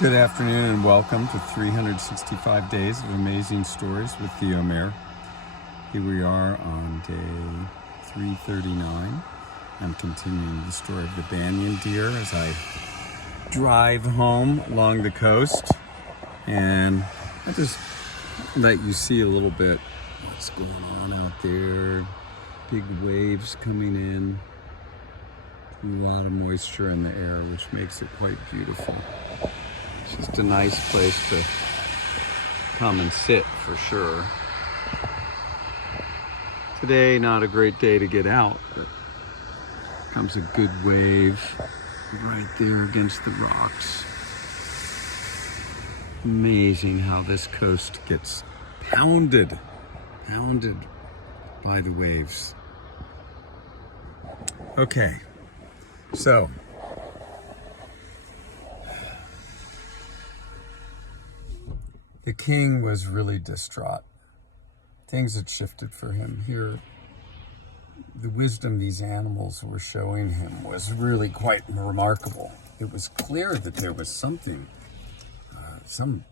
Good afternoon and welcome to 365 Days of Amazing Stories with Theo Mayer. Here we are on day 339. I'm continuing the story of the Banyan Deer as I drive home along the coast, and I just let you see a little bit what's going on out there. Big waves coming in, a lot of moisture in the air, which makes it quite beautiful. It's just a nice place to come and sit for sure. Today, not a great day to get out, but comes a good wave right there against the rocks. Amazing how this coast gets pounded by the waves. Okay, so the king was really distraught. Things had shifted for him here. The wisdom these animals were showing him was really quite remarkable. It was clear that there was something, some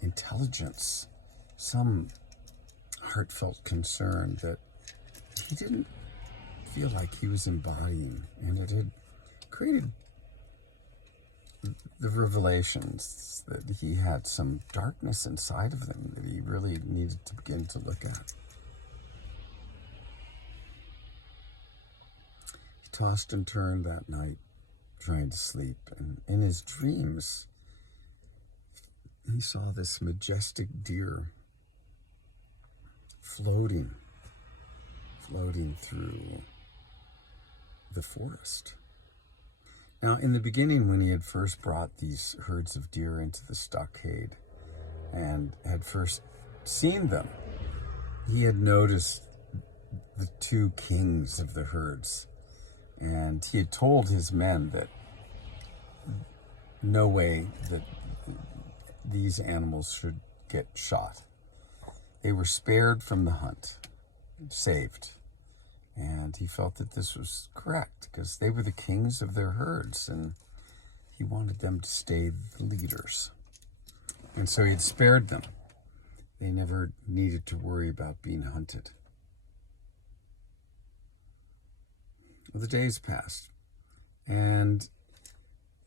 intelligence, some heartfelt concern that he didn't feel like he was embodying, and it had created the revelations that he had some darkness inside of him that he really needed to begin to look at. He tossed and turned that night trying to sleep, and in his dreams he saw this majestic deer floating through the forest. Now, in the beginning, when he had first brought these herds of deer into the stockade and had first seen them, he had noticed the two kings of the herds, and he had told his men that no way that these animals should get shot. They were spared from the hunt, saved. And he felt that this was correct because they were the kings of their herds and he wanted them to stay the leaders. And so he had spared them. They never needed to worry about being hunted. Well, the days passed, and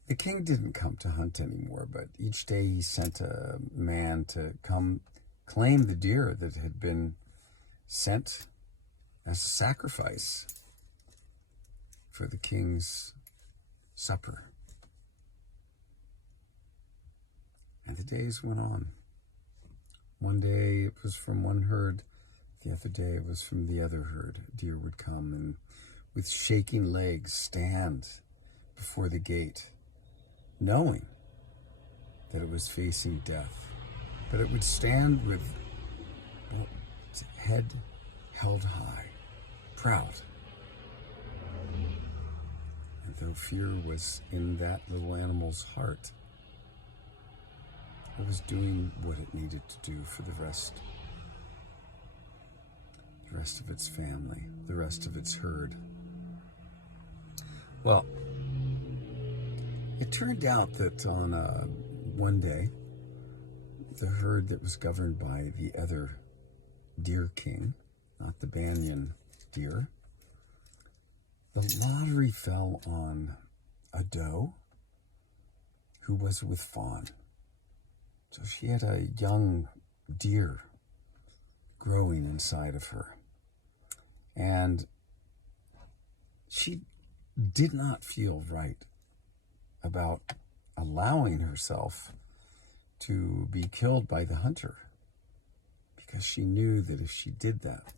the king didn't come to hunt anymore, but each day he sent a man to come claim the deer that had been sent as a sacrifice for the king's supper. And the days went on. One day it was from one herd, the other day it was from the other herd. Deer would come and with shaking legs stand before the gate, knowing that it was facing death. But it would stand with its head held high, proud. And though fear was in that little animal's heart, it was doing what it needed to do for the rest of its family, the rest of its herd. Well, it turned out that on one day, the herd that was governed by the other deer king, not the Banyan Deer, the lottery fell on a doe who was with fawn. So she had a young deer growing inside of her. And she did not feel right about allowing herself to be killed by the hunter, because she knew that if she did that,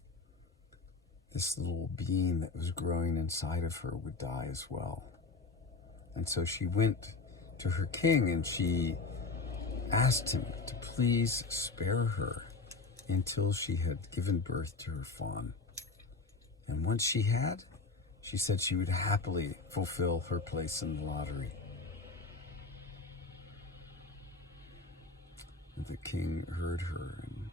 this little being that was growing inside of her would die as well. And so she went to her king and she asked him to please spare her until she had given birth to her fawn. And once she had, she said she would happily fulfill her place in the lottery. And the king heard her, and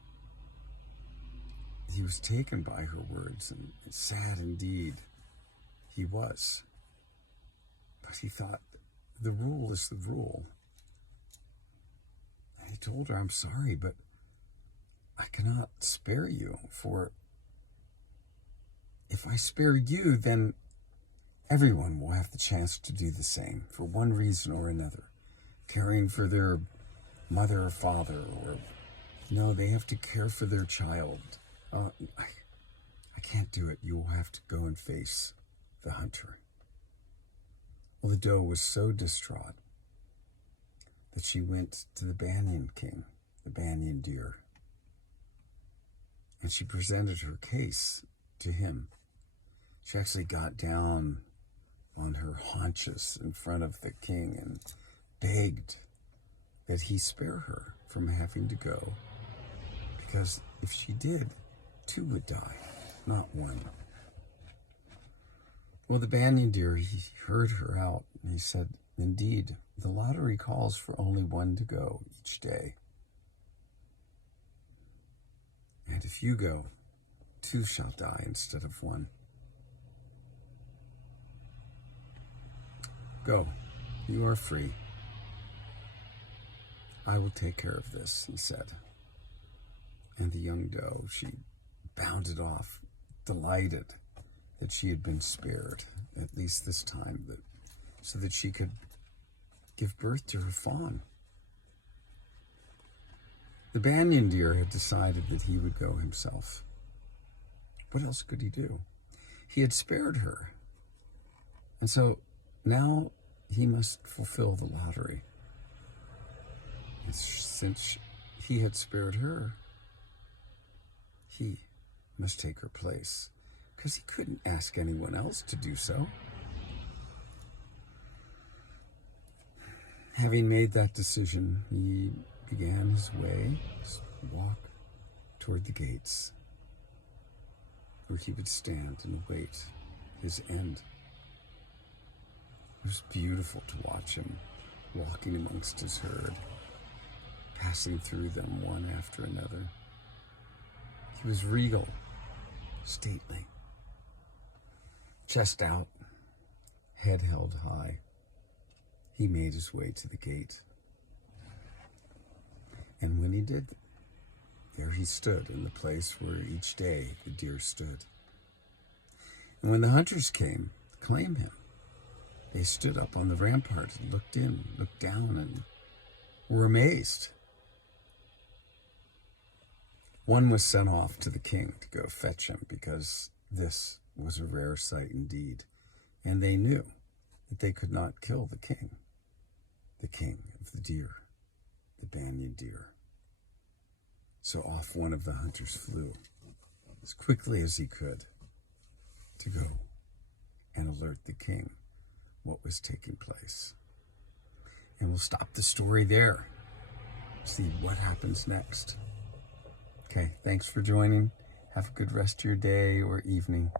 he was taken by her words, and sad indeed he was. But he thought, the rule is the rule. told her, I'm sorry, but I cannot spare you, for if I spare you, then everyone will have the chance to do the same for one reason or another, caring for their mother or father, or no, they have to care for their child. I can't do it. You will have to go and face the hunter. Well, the doe was so distraught that she went to the Banyan King, the Banyan Deer, and she presented her case to him. She actually got down on her haunches in front of the king and begged that he spare her from having to go, because if she did, 2 would die, not 1. Well, the Banyan Deer, he heard her out, and he said, indeed, the lottery calls for only 1 to go each day. And if you go, 2 shall die instead of 1. Go, you are free. I will take care of this, he said. And the young doe, she bounded off, delighted that she had been spared, at least this time, so that she could give birth to her fawn. The Banyan Deer had decided that he would go himself. What else could he do? He had spared her. And so now he must fulfill the lottery. And since he had spared her, he must take her place, because he couldn't ask anyone else to do so. Having made that decision, he began his way, his walk toward the gates, where he would stand and await his end. It was beautiful to watch him walking amongst his herd, passing through them one after another. He was regal, stately, chest out, head held high. He made his way to the gate. And when he did, there he stood in the place where each day the deer stood. And when the hunters came to claim him, they stood up on the rampart and looked in, looked down, and were amazed. One was sent off to the king to go fetch him, because this was a rare sight indeed, and they knew that they could not kill the king of the deer, the Banyan Deer. So off one of the hunters flew, as quickly as he could, to go and alert the king what was taking place. And we'll stop the story there, see what happens next. Okay, thanks for joining. Have a good rest of your day or evening.